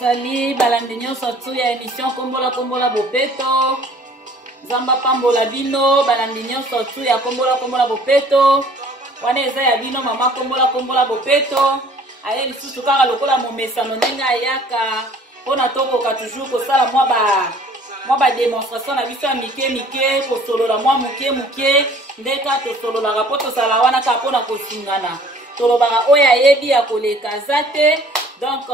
Sali balandi nyonso tu ya émission kombola bopeto zamba pambola bino balandi nyonso tu ya kombola bopeto wana eza ya bino mama kombola bopeto aye lisusu kaka lokola momesano ndenge ayaka mpona tokoka toujours kosala mwa ba démonstration na biso ya mike kosolola mwa muke ndeka tosololaka mpo tosala wana kaka mpona kosingana tolobaka oyo ayebi ya koleka za te. Donc,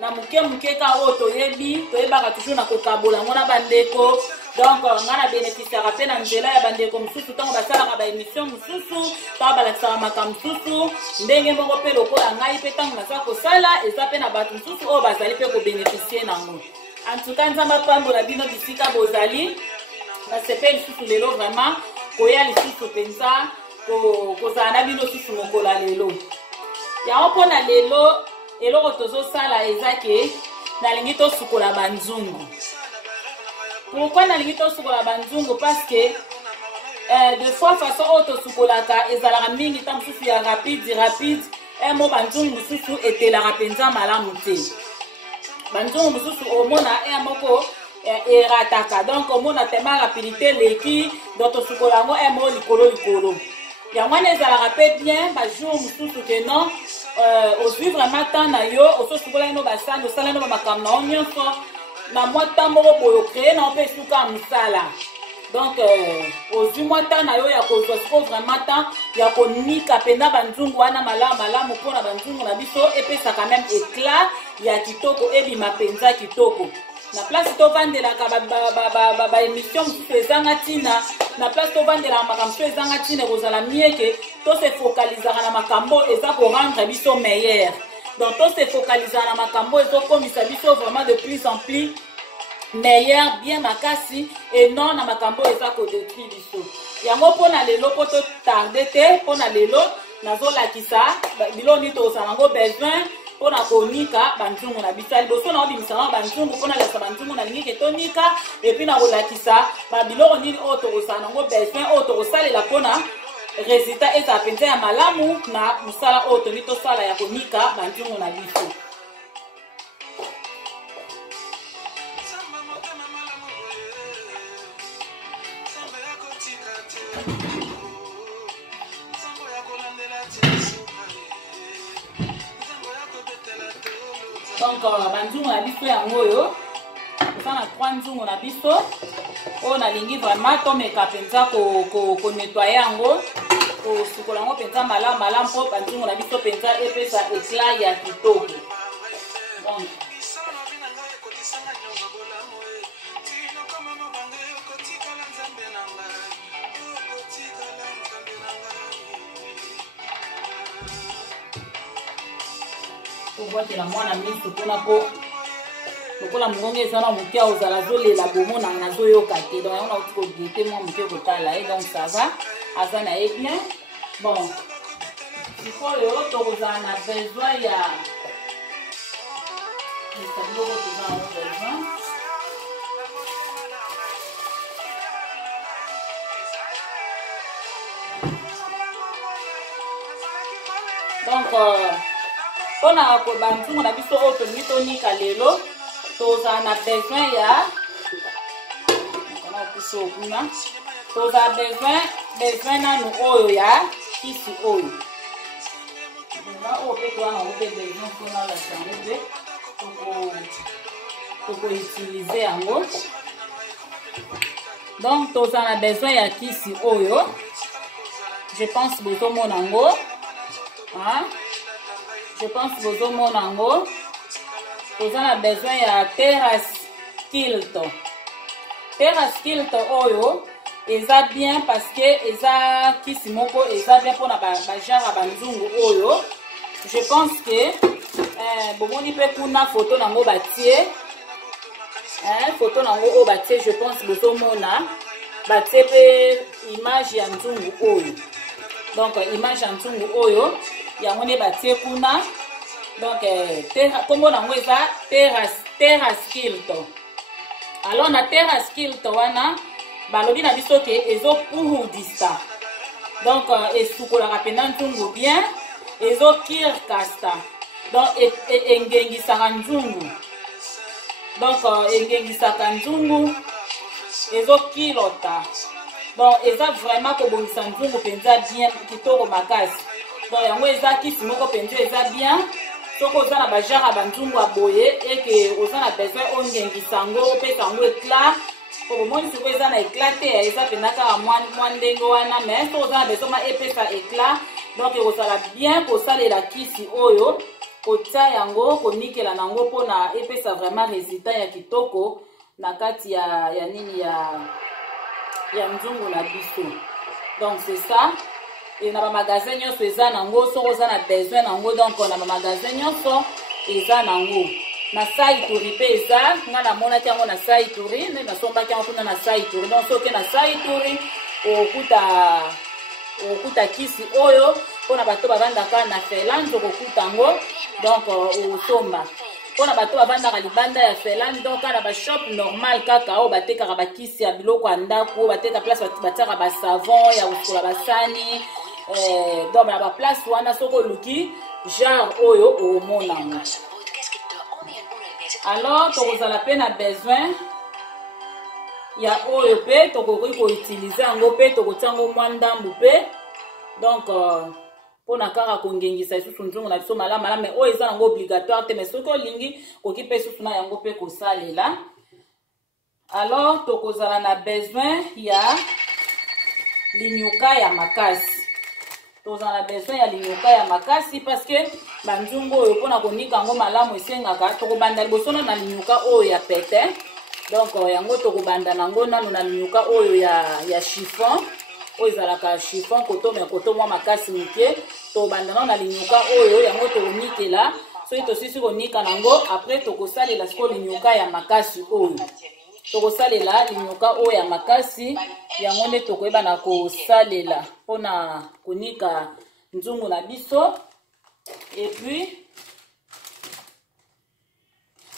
na muke ka oyo toyebaka toujours na kokabola ngo na bandeko. Donc, nga na bénéficiara pe na nzela ya bandeko mosusu ntango basalaka baémission mosusu ntango balakisaka makambo mosusu ndenge moko mpe lokola ngai mpe ntango naza kosala eza mpe na bato mosusu oyo bazali mpe kobénéficie nango. En tout cas, nzambe apambola bino bisika bozali basepe lisusu lelo vraiment koya lisusu mpenza kozala na bino lisusu mokola lelo yango mpona lelo eloko tozosala eza ke nalingi tosukola banzungu. Pourquoi nalingi tosukola banzungu? Parce que de fois façon oyo tosukolaka ezalaka mingi ntango mosusu ya rapide mo banzungu mosusu etelaka mpenza malamu te. Banzungu mosusu omona moko erataka donc omona tema rapidité leki donc tosukola yango mo likolo yango wana ezalaka mpe bien bajour mosusu ke non ozwi vraiment temps na yo ososukola ino basani osala ino bamakambo na yo nyonso na mwa temps moko boye okreye na yo mpe esuka ya mosala. Donc ozwi mwa temps na yo ya kozwa siko vraiment temps ya konika mpenza banzungu wana malamu mpona banzungu na biso epesaka même éclat ya kitoko ebima mpenza kitoko. Na place tovandelaka baémission mosusu ezanga ntina na place tovandelaka makambo mosusu ezanga ntina ekozala mieke tose focalizaka na makambo eza korendre biso meilleur. Donc tose focalizaka na makambo ezokomisa biso vraiment de plus en plus meilleur bien makasi et non na makambo eza kodétruire biso. Yango mpona lelo mpo totarde te mpona lelo nazolakisa bilo nini tozala yango besoin mpona konika banzungu na biso liboso na obimisa na banzungu mpona lakisa banzungu nalingi ke tonika epuis na kolakisa babiloko nini oyo tokosala nango besoin oyo tokosalela mpona résultat ezala mpenza ya malamu na mosala oyo tolingi tosala ya konika banzungu na biso. Donc banzungu na biso yango oyo eza na 3 nzungu na biso oyo nalingi vraiment tomeka mpenza konettoye yango kosukola yango mpenza malamu mpo banzungu na biso mpenza epesa éclat ya kitoko. Donc okwatela mwana miso mpona po lokola mongongo eza na moke ozala azolela bomona nazoyoka te donc yango nauti kogete mwa moke kotala ye donc ça va aza na ye bien. Bon sikoyo tokozala na besoin ya biloko toza nango besoin donc mpona banzungu na biso oyo tolingi tonika lelo tozala na besoin ya kuna tozala besoin nanu oyo ya kisi oyo oyo mpe toza nango mpe besoin mpona olakisa yango mpe tokoutilize yango. Donc tozala na besoin ya kisi oyo je pense bozomona yango je pense bozomona yango toza na besoin ya Teraskilt oyo eza bien parce que eza kisi moko eza bien mpona bagenre ya banzungu oyo. Je pense que bomoni mpe kuna foto nango batie foto nango oyo batie je pense bozomona batie mpe image ya nzungu oyo. Donc image ya nzungu oyo yango nde batie kuna. Donc kombo nango eza Teraskilt. Alors na Teraskilt wana balobi na biso ke ezopuhudisa donc esukolaka mpenza nzungu bien ezokirkasta donc engengisaka nzungu donc engengisaka nzungu ezokilota donc eza vraiment kobongisa nzungu mpenza bien kitoko makasi donc yango eza kisi moko mpenza eza bien soko oza na bajare ya banzungu ya boye eke oza na besoin ongengisa yango opesa yango éclat omoni sikoyo eza na éclat te eza mpenza kaka mwa ndenge wana mais soko oza na besoin ma epesa éclat donc ekozala bien kosalela kisi oyo kotia yango konikela nango mpona epesa vraiment résultat ya kitoko na kati ya nini ya nzungu na biso donc c'est ça et na bamagasin nyonso eza nango soko oza na besoin nango donc na bamagasin nyonso eza nango na Saituri mpe eza nga namonaki yango na Saituri nde nasombaki yango kuna na Saituri donc soki na Saituri okuta kisi oyo mpona bato bavandaka na Finlande okokuta yango donc osomba mpona bato bavandaka libanda ya Finlande donc na bashop normal kaka oyo batekaka bakisi ya biloko ya ndako oyo bateka place batiaka basavon ya kosukola basani donc na baplace wana soki oluki genre oyo omonango alors tokozala mpe na besoin ya oyo mpe tokoki koutilize yango mpe tokotia yango mwa ndambu mpe donc mpona kaka kongengisa lisusu nzungu na biso malamu mais oyo eza nango obligatoire te mais soki olingi koki mpe lisusu na yango mpe kosalela alors tokozala na besoin ya linyuka ya makasi tozala na besoin ya linyuka ya makasi parce que banzungu oyo mpona konika yango malamu esengaka tokobanda liboso na linyuka oyo ya pete donc yango tokobanda nango nano na linyuka oyo ya chiffon oyo ezalaka chiffon koto me koto mwa makasi moke tokobanda nano na linyuka oyo yango tokonikela soki tosisi konika nango après tokosalela siko linyuka ya makasi oyo tokosalela linyuka oyo ya makasi yango nde tokoyeba na kosalela mpona konika nzungu na biso et puis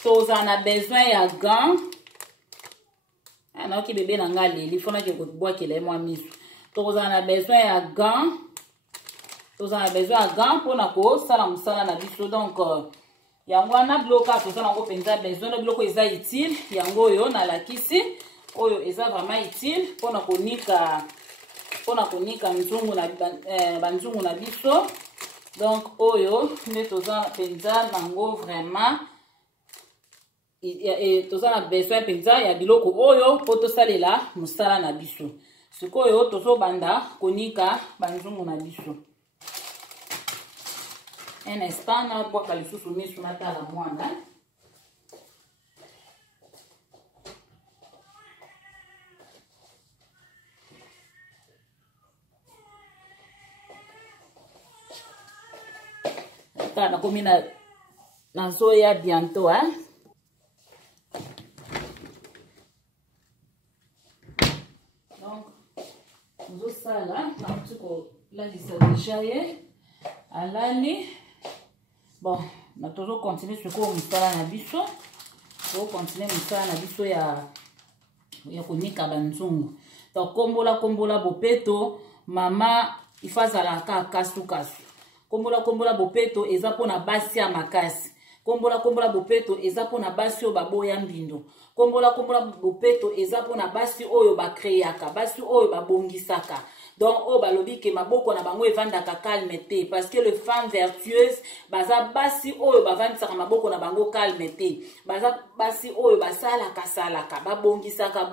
tozala na besoin ya gant naoki bebe na nga leli fonaki kobwakela ye mwa miso tokozala na besoin ya gant mpona kosala mosala na biso donc yango wana biloko awa toza nango mpenza besoin na biloko eza utile yango oyo nalakisi oyo eza vraiment utile mpona konika nzungu na banzungu na biso donc oyo nde toza mpenza nango vraiment toza na besoin mpenza ya biloko oyo mpo tosalela mosala na biso sikoyo tozobanda konika banzungu na biso un instant nabwaka lisusu miso natala mwana kaka nakomi nazoya bientôt donc nozosala nauti kolalisa deja ye alali bon na tozokontinue sikoyo mosala na biso tozokontinue mosala na biso ya konika banzungu donc kombola bopeto mama ifa azalaka kasukasu kombola bopeto eza mpona basi ya makasi kombola bopeto eza mpona basi oyo baboya mbindo kombola bopeto eza mpona basi oyo bakreaka basi oyo babongisaka donc oyo balobi ke maboko na bango evandaka calme te parce que le femme vertueuse baza basi oyo bavandisaka maboko na bango calme te baza basi oyo basalaka babongisaka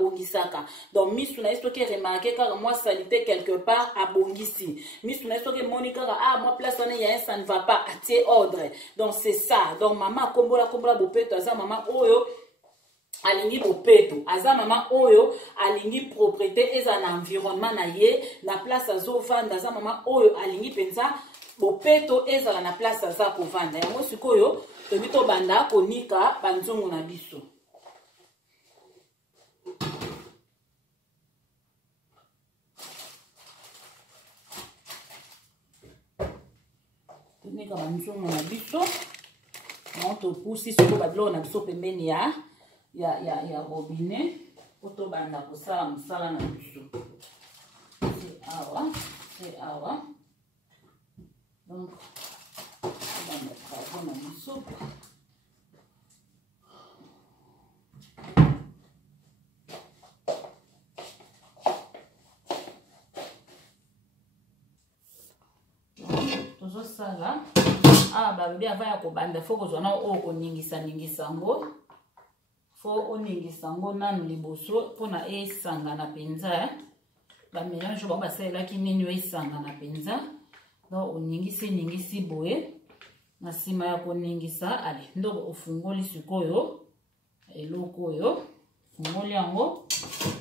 donc misu na ye soki remarke kaka mwa salite quelque part abongisi misu na ye soki emoni kaka moi place wana ya ça ne va pas atie ordre donc c'est ça donc mama kombola bopeto aza mama oyo alingi bopeto aza mama oyo alingi propriété eza na environnement na ye na place azovanda aza mama oyo alingi penza bopeto ezala na place aza kovanda yango sikoyo tobi tobanda konika banzungu na biso tonika banzungu na biso non topusi sikoyo babiloko na biso pembeni ya robinet oto banda kosala mosala na biso c'est awa donc tozo sala ba bébé avant ya ko banda faut ko zona o ko ningisa ngo faut oningisa ngo nanu liboso pona esangana penza ba mélange ba basela ki nini esangana penza donc oningisi boye na sima ya koningisa ale ndoko ofungoli sikoyo eloko oyo fungoli yango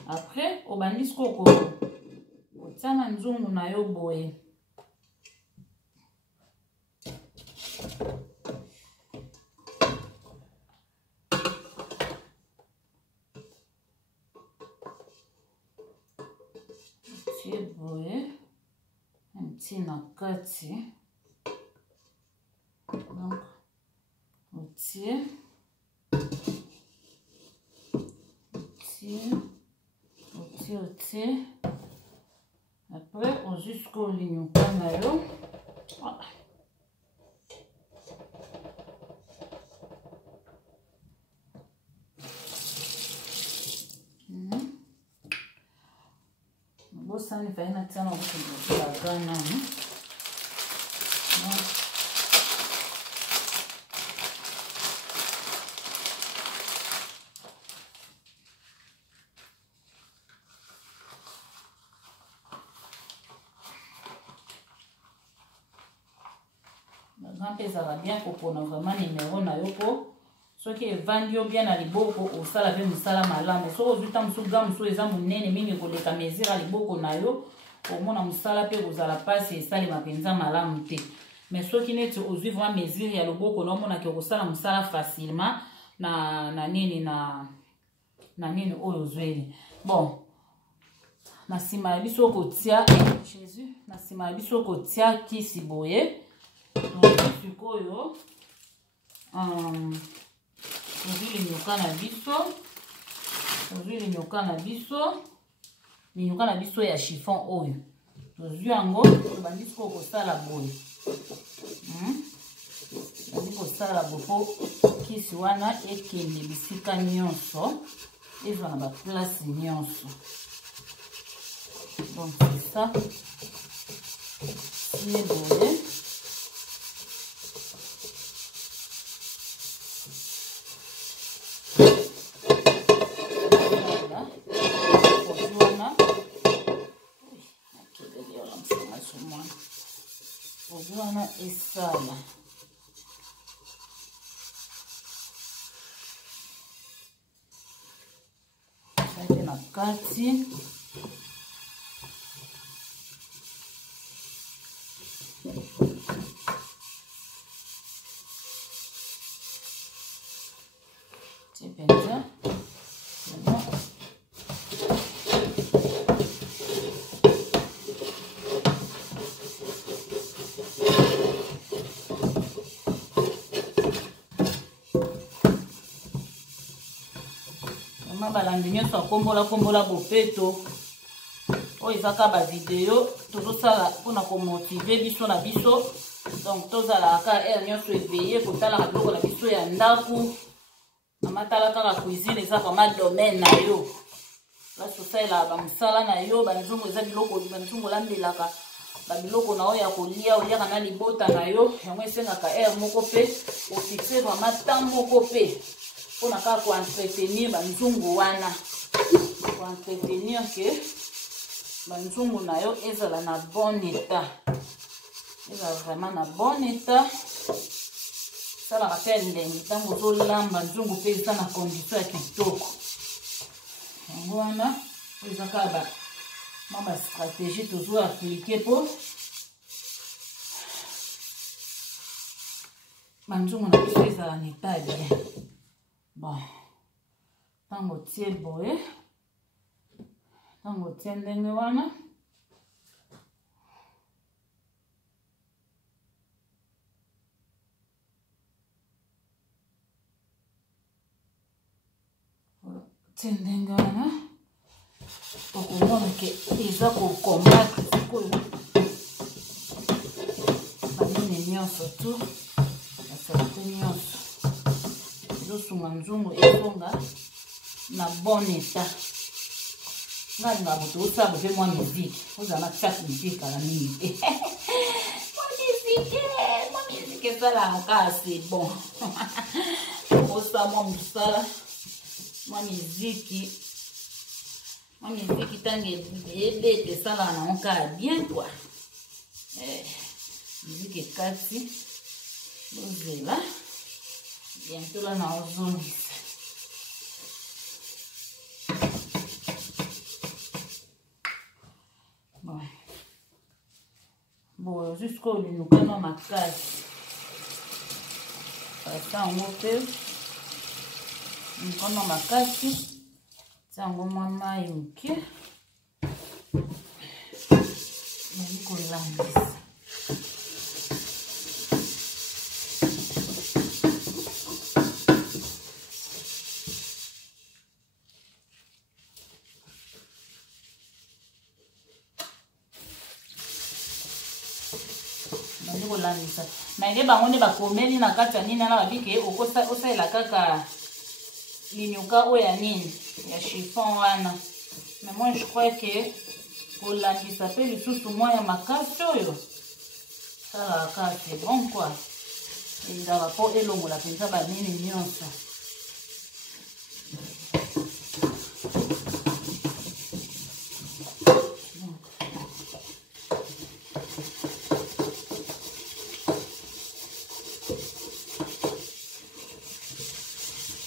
après obandisi koko otiana nzungu na yo boye tie boye nti na kati donc otie après on jusqu'au lignoka na yo voilà. Ça ne fait pas tellement de la grande. Ça va bien pour vraiment numéro na yoko. Ce qui est vendu bien à liboko au sala ve musala malamu so ozuta musuga muso eza munene mingi koleka mezira liboko na yo omona musala pe kozala pasi esali mapenza malamu te mais soki neti ozwi vraiment mesure ya loboko na omona ke kosala musala facilement na nini oyo ozweli bon na sima ya biso kotia Jésus na sima ya biso kotia kisi boye sikoyo ozwi linyoka na biso ya chiffon oyo tozwi yango tobandisi kosala boye bandi kosala bopo kisi wana ekende bisika nyonso ezwa na baplace nyonso donc c'est ça tie boye ozwana esala ate na kati tipenza balandi nyonso akombola bopeto oyo ezaka ba video tozosala mpona komotive biso na biso donc tozalaka ere nyonso eveye kotalaka biloko na biso ya ndaku namatala kaka cuisine eza vraiment domaine na yo lasi osalelaka bamusala na yo banzungu eza biloko banzungu olandelaka babiloko na oyo ya kolia oliaka na libota na yo yango esengaka ere moko mpe ofixe vraiment temps moko mpe mpona kaka koentretenir banzungu wana koentretenir ke banzungu na yo ezala na bon état ezala vraiment na bon état salaka mpe ndenge ntango ozolamba nzungu mpe eza na condition ya kitoko yango wana oyo eza kaka bastratégie tozo aplike mpo banzungu na biso ezala na état bien. Bon, tango tie boye, tango tie ndenge wana, tie ndenge wana, okomona ke eza kokombatre sikoyo banini nyonso tu, basalite nyonso. Sunga nzungu ekonga na bon état ngai nga moto osala mpe mwa miziki ozala na chat miziki kala mingi mwa miziki ça c'est bon. Pour ça, moi, musala. Moi, musique. Moi, musique, tant que ça, là, on a bien, quoi. Musique est cassée. Vous êtes là. Bientôt, là, dans la zone. Bon, jusqu'au nous connaissons ma casse. Ça, on fait. Nous connaissons ma casse. Ça, on va maman ok. On va l'enlever. Mais les bangones ba komeli na kati nini na babike okosa la kaka linyuka o ya nini ya chiffon wana. Mais moi je crois que pour l'ambisa pe lisusu moi ya makasi oyo ça la kaka c'est bon quoi. Et il va pas elongo la penza ba nini nyonso.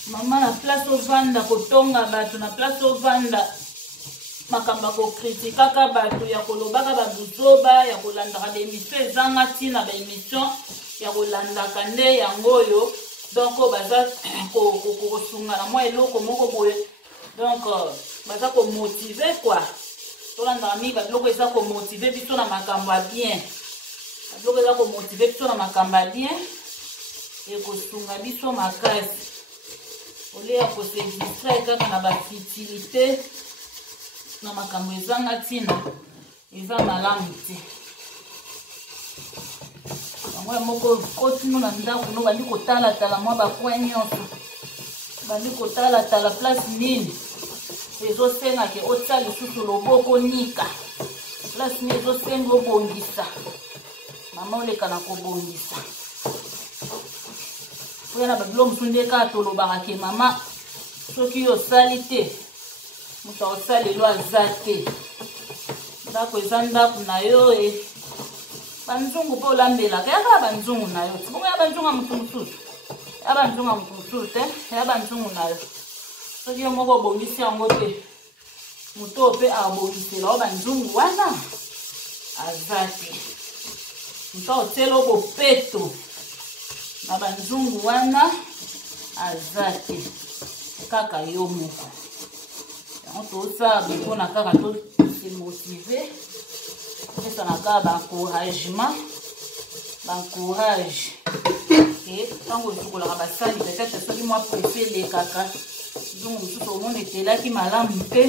Maman na place au vanda kotonga batu na place au vanda makamba ko kritika ka batu ya kolobaka ba buzoba ya kolanda ka émission ezanga tina ba émission ya kolanda kande yangoyo donc baza ko sunga na moi eloko moko boye donc baza ko motiver quoi tolanda mi ba loko eza ko motiver biso na makambo bien loko eza ko motiver biso na makambo bien et ko sunga biso makasi. Olé ya ko se distraire kaka na ba futilité na makambo ezanga tina eza malamu te. Moi moko kotino na ndako no bandi kotala tala moi ba coin nyonso. Bandi kotala tala place nini. Ezo senga ke otali susu loboko nika. Place ni ezo senga obongisa. Mama oleka na kobongisa. Oya na babilo musunde ka tolobaka ke mama soki yo sali te muta osalelo aza te ndako eza ndako na yo banzungu mpo olambelaka yaka banzungu na yo tibongo ya banzungu ya mutu mosusu ya banzungu ya mutu mosusu te ya banzungu na yo soki yo moko obongisi yango te mutu oyo mpe abongisela o banzungu wana aza te mutu otiela bopeto na banzungu wana aza te kaka yo moko yango tosala biko na kaka se motiver pesa na kaka bancourage e ntango esukolaka basali peut-être soki mwa prefe elekaka nzungu mosusu omona etelaki malamu te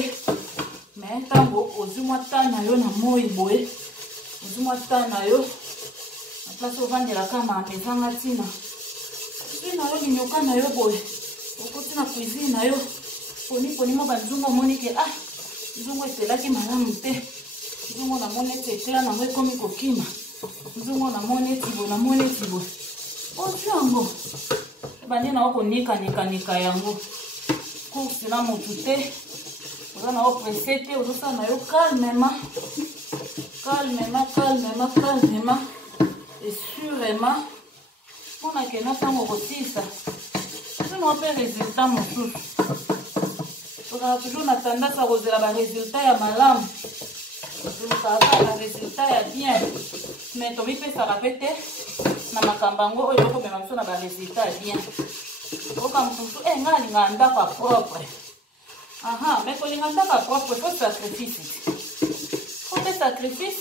mais ntango ozwi mwa ta na yo na moi boye ozwi mwa ta na yo na place ovandelaka mama ezanga ntina na yo linyoka na yo boye okoti na cuisine na yo poni mo banzungu omoni ke nzungu etelaki malamu te nzungu namoni eti ekla nango ekomi kokima nzungu namoni eti boye ozwi yango bandi na yo konika yango kursi na motu te oza na yo presse te ozosala na yo calmement et sûrement mpona kena ntango kotisa ezona mpe résultat mosusu tozala toujours na tendance ya kozela barésultat ya malamu tolukaka barésultat ya bien mais tomipesaka mpe te na makambo yango oyo tokomema biso na barésultat ya bien oyoka mosusu nga alingaka ndako ya propre mais kolinga ndako ya propre fo sacrifice fo mpe sacrifice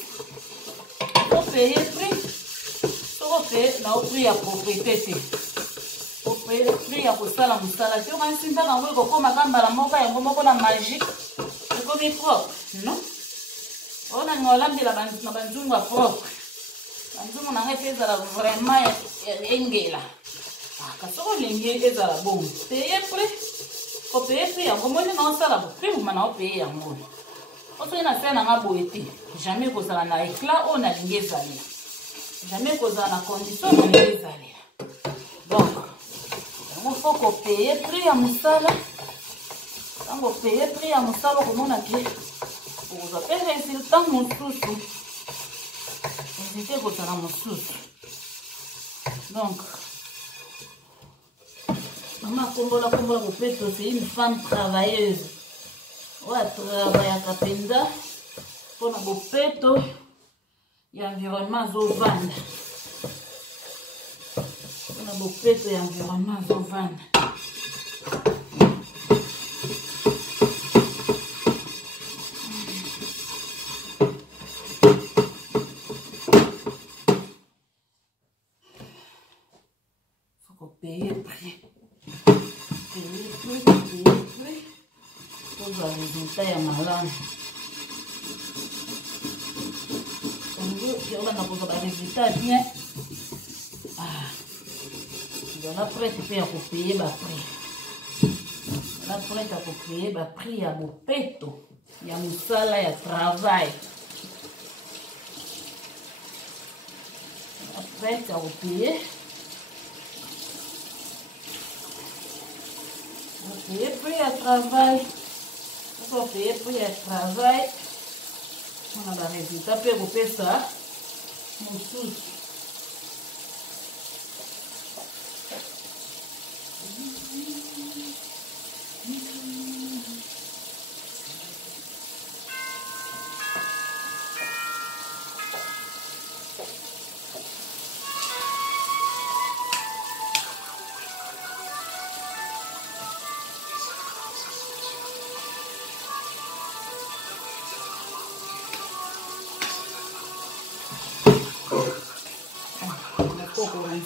fo paye prix ope na prix ya propriété te prix ya kosala mosala te okanisi ntaka yango ekokomaka mbala moko yango moko na magique ekomi propre non onalinga olambela na banzungu ya propre banzungu nanga epe ezala vraiment engela kasi olingi ezala bongo peye prix opeye prix yango moni na osala prix moma na opeye yango osoki na se nanga boye te jamais ekozala na éclat oyo nalingi ezali jamais cause la condition de les aller. Donc, il faut qu'on paye prix à Moussala. Quand on paye prix à Moussala, comment on a dit? Vous avez résultat mon sous. Résultat cause la mon sous. Donc, maman Kombola Bopeto, c'est une femme travailleuse. Ouais, travaille à Kapenda. Pour la Bopeto, il y a environnement Zovanda. Pour la Bopeto, il y a environnement Zovanda. Faut qu'on paye prix. Payer prix. Pour le résultat, il y a malade. On a besoin de résultats bien. Voilà, prêt à payer le prix. Voilà, prêt à payer le prix. Il y a Bopeto. Il y a Moussala, il y a travail. Prêt à payer. Payer prix à travail. On va payer prix à travail. On a le résultat. Puis on peut ça. Mon sous.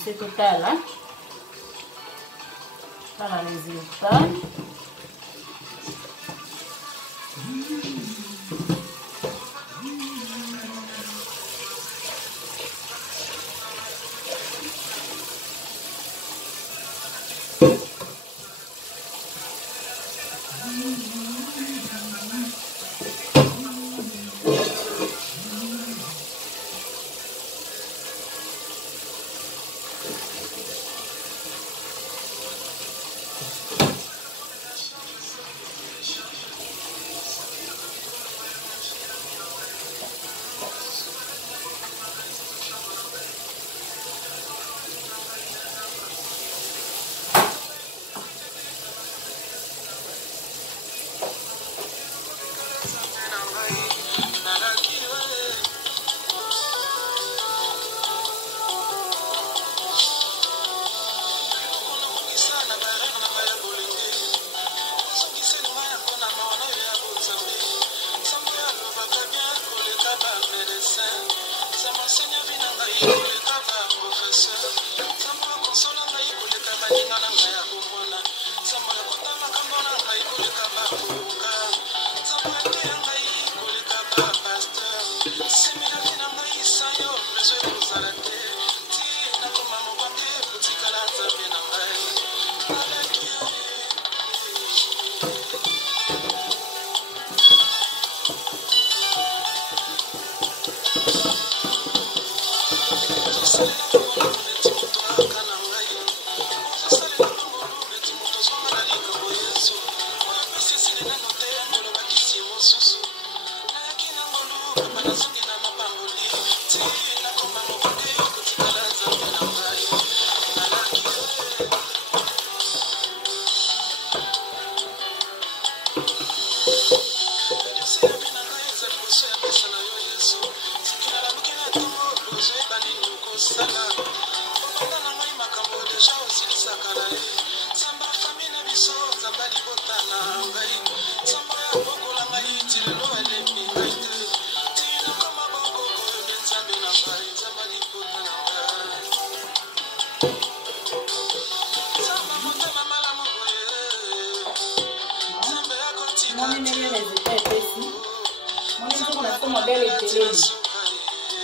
C'est total, hein? Voilà le résultat.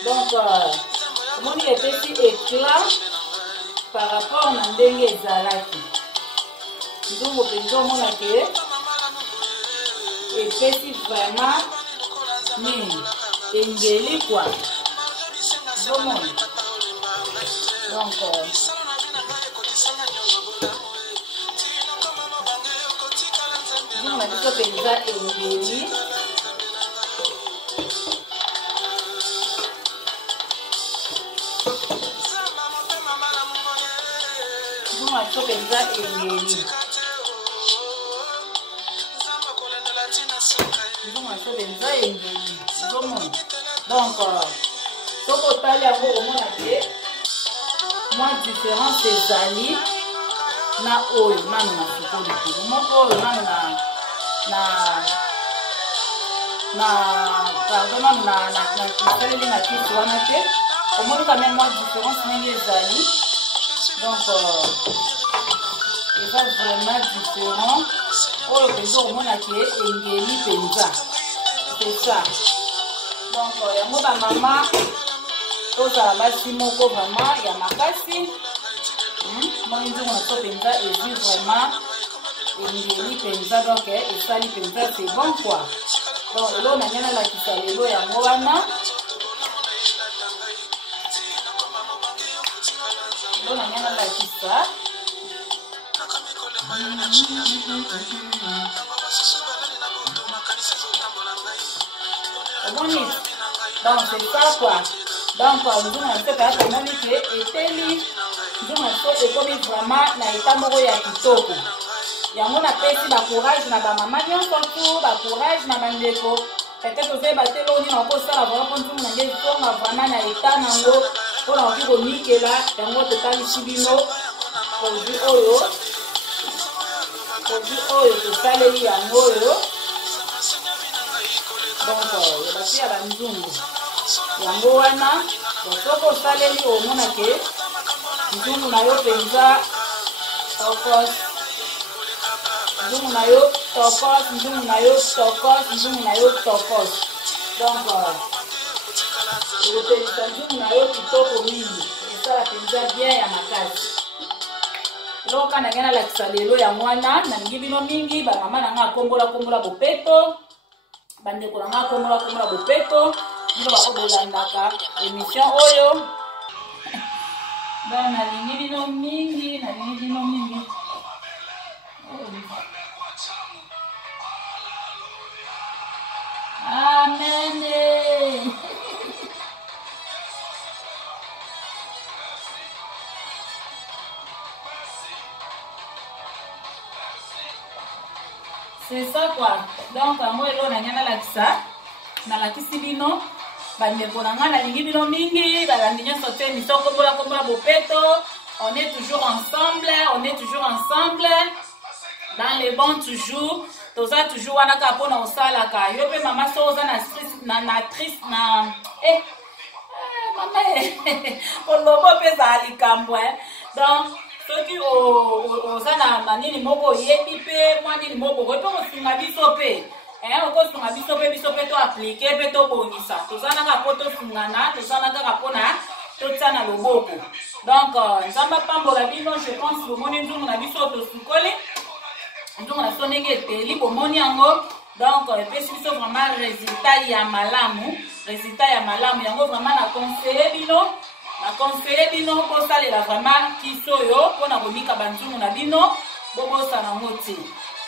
Donc, comment il était si éclat par rapport à ndenge ezalaki. Donc, on a que epesi vraiment nini engeli quoi. Bomoni Donc nzungu na biso penza engeli. Nzungu na biso penza engeli. Donc, ce total yango omona ke moi différence ezali na oyo nano na sukoli te moko oyo nano pardon nano nasaleli na kisi wana te omoni quand même moi différence ndenge ezali. Donc eza vraiment différent oyo mpenza omona ke engeli mpenza. C'est ça. Donc, yango ba mama tozala basi moko vraiment ya makasi. Moni nzungu na so penza ezwi vraiment engeli penza. Donc esali penza c'est bon quoi. Donc elo na ngana lakisa lelo yango wana. Elo na ngana lakisa. Donc c'est ça quoi. Donc nzungu na biso kaka tomoni ke eteli nzungu na biso ekomi vraiment na eta moko ya kitoko. Yango napesi bacourage na bamama nyonso tu bacourage na bandeko peut-être ozeba te loni na okosala vraiment mpo nzungu na nge etonga vraiment na eta nango mpona oki komikela yango totalisi bino produit oyo tosaleli yango oyo. Donc basi ya banzungu yango wana soko osaleli omona ke nzungu na yo penza tokos, nzungu na yo tokos, nzungu na yo tokos, nzungu na yo tokos. Donc ekopelisa nzungu na yo kitoko mingi esala penza bien ya makasi. Eloko kana ngena lakisa lelo yango wana nalingi bino mingi bamama na nga akombola bopeto bandeko na nga akombola bopeto bino bakobolandaka émission oyo. Donc nalingi bino mingi amen. C'est ça quoi. Donc moi elo na ngana lakisa na lakisi bino bandeko na nga nalingi bino mingi balandi nyonso te émission kombola bopeto. On est toujours ensemble dans les bons toujours. Toza toujours wana ka pona osalaka yo pe mama so oza na stress na triste na mama olobo pesa alikambo. Donc soki oza na nini moko yebi pe mwa nini moko ko to kosunga biso pe okosunga biso pe to appliquer pe to bongisa tozana ka poto sungana tozana ka pona totia na loboko. Donc nzamba pambola bino je pense bomoni nzungu na biso to sukole nzungu na sonenge eteli bomoni yango. Donc epesi biso vraiment résultat ya malamu yango vraiment na conseiller bino kosalela vraiment kiso yo mpona komika banzungu na bino bobosana ngo te.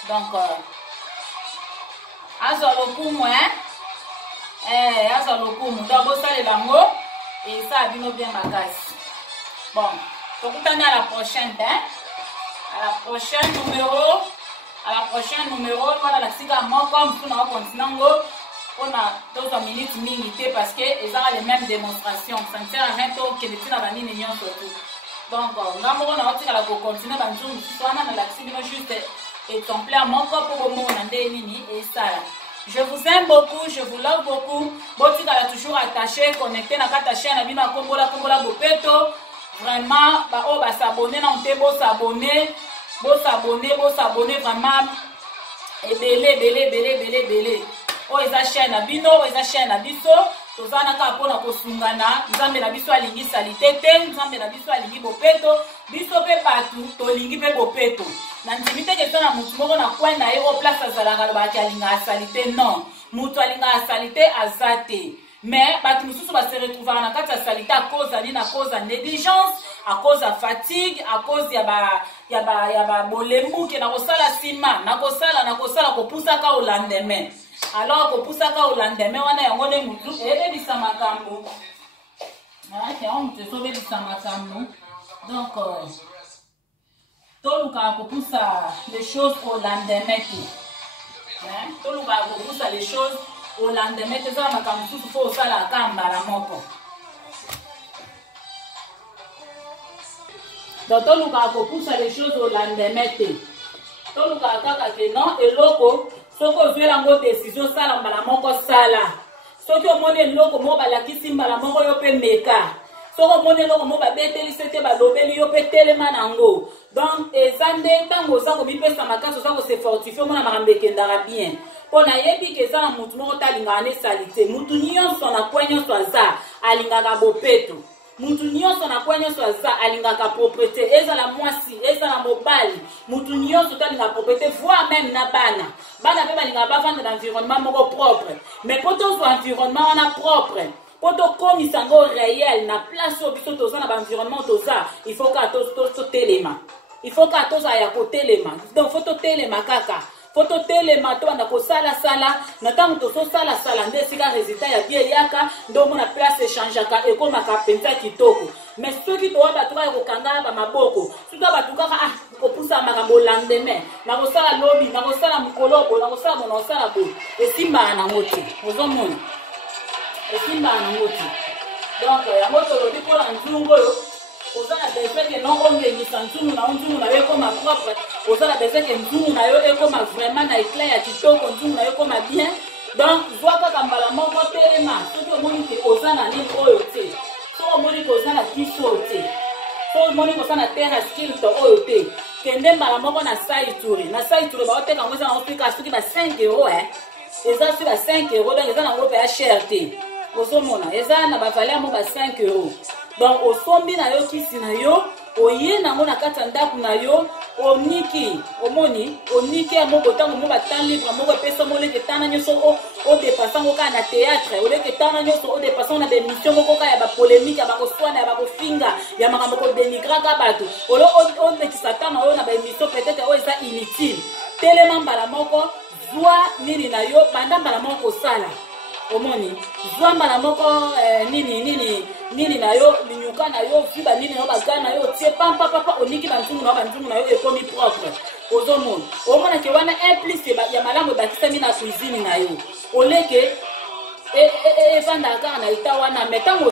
Donc azwa lokumu azwa lokumu to bosalela ngo esala bino bien makasi. Bon tokutani à la prochaine numéro wana lakisika moko mpuna wakontina ngo mpona tozwa minute mingi te parce que ezaka les mêmes démonstrations ça ne sert à rien tokende ntina banini nyonso tu. Donc nga moko na otikala kocontinue banzungu mosusu wana na lakisi bino juste exemplaire moko mpo bomona nde nini esala. Je vous aime beaucoup, je vous love beaucoup. Botikala toujours attaché, connecté na kata chaîne na bino kombola bopeto. Vraiment s'abonner na onte s'abonner vraiment ebele. Eza chaîne na bino, eza chaîne na biso. Tozana ka pona kosungana, nzambe na biso alingi salite te, nzambe na biso alingi bopeto, biso pe patu tolingi pe bopeto. Na ntimite ke tona mutu moko na coin na ye o place azalaka ba ki alinga salite non. Mutu alinga salite azate. mais bato mosusu se retrouvera na kati ya salite à cause ya nini, à cause ya négligence, à cause ya fatigue, à cause ya ba bolembuke na kosala nsima na kosala kopusaka au lendemain. Alors kopusaka au lendemain wana yango nde mutu ebebisa makambo yango mutu ezobebisa makambo. Donc tolukaka kopusa les choses au lendemain te, tolukaka kopusa les choses au lendemain te, ezala makambo mosusu fo osala aka mbala moko. Donc tolukaka kopusa les choses au lendemain te, tolukaka kaka ke non eloko soki ozwi yango décision sala mbala moko sala. Soki omoni eloko moko balakisi mbala moko yo mpe meka, soki omoni eloko moko babeteli te balobeli yo mpe telema nango. Donc eza nde ntango oza komipesa makasi oza kose fortifie omona makambo ekendaka bien. Mpo nayebi ke eza na mutu moko te alingaka na esali te. Mutu nyonso na kwe nyonso aza alingaka bopeto. Mutu nyonso na kwe nyonso aza alingaka propriété, ezala mwasi ezala mobali, mutu nyonso to alingaka propriété, voire même na bana mpe balingaka bavanda na environnement moko propre. Mais po tozwa environnement wana propre, po tokomisa yango réel na place oyo biso toza na baenvironnement toza, il faut ka totelema, il faut ka tozala ya kotelema. Donc fo totelema kaka, fo totelema tobanda kosala na ntango tososala nde esika résultat ya bien eliaka nde omona place echangeaka ekomaka mpenza kitoko. Mais soki towa bato kaka kokanga bamaboko, soki bato kaka kopusa makambo lendemain, nakosala lobi, nakosala mokolo bo, nakosala bo, nakosala bo, esimbaka nango te. Ozomona esimbaka nango te. Donc yango tolobi mpona nzungu oyo oza na besoin ke non ongengisa nzungu na yo ekoma propre, oza na besoin ke nzungu na yo ekoma vraiment na éclat ya kitoko, nzungu na yo ekoma bien. Donc zwa kaka mbala moko telema, soki omoni ke oza na nini oyo te, soki omoni ke oza na kiso oyo te, soki omoni ke oza na terre ya skilte oyo te, kende mbala moko na Saiture. Na Saiture baoteka ngo eza nango pika soki ba 5 €, eza soki ba 5 €, donc eza nango mpe ya cher te. Ozomona eza na bavaler mo ba 5 €. Donc osombi na yo kisi na yo, oye nango na kati ya ndako na yo, oniki omoni oniki ya moko ntango mo batan livre moko epesa mo oleke tana nyonso odepasa ngo kaka na théâtre, oleke tana nyonso odepasa na bémission moko kaka ya bapolémique, ya bakoswana, ya bakofinga, ya makambo kodenigraka bato, olekisa tana oyo na baémission peut-être oyo eza inutile. Telema mbala moko, zwa nini na yo banda mbala moko kosala. Omoni zwa mbala moko nini na yo linyuka na yo fiba nini na yo bagana na yo tie papa oniki banzungu na yo ekomi propre. Ozomona omona ke wana plus ya malamu bakisami na cuisine na yo oleke evanda kaka na ita wana metango